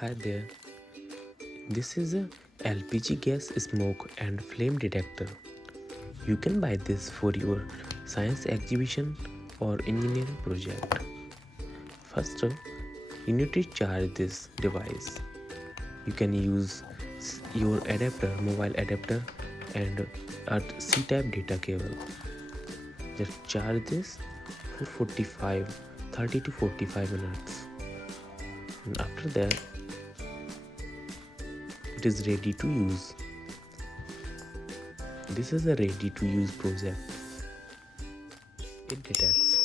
Hi there, this is a LPG gas smoke and flame detector. You can buy this for your science exhibition or engineering project. First, you need to charge this device. You can use your adapter, mobile adapter and a C-type data cable. Just charge this for 30 to 45 minutes. And after that, it is ready to use. This is a ready to use project. It detects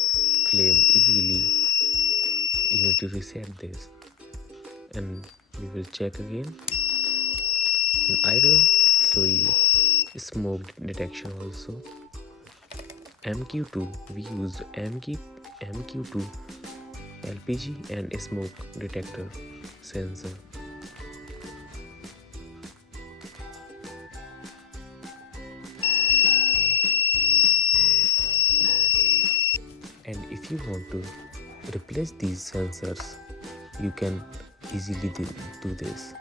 flame easily. You need to reset this and we will check again, and I will show you smoke detection also. MQ2, we used MQ2 LPG and smoke detector sensor. And if you want to replace these sensors, you can easily do this.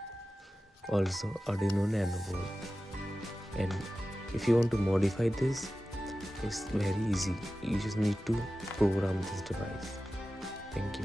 Also Arduino Nano board. And if you want to modify this, it's very easy. You just need to program this device. Thank you.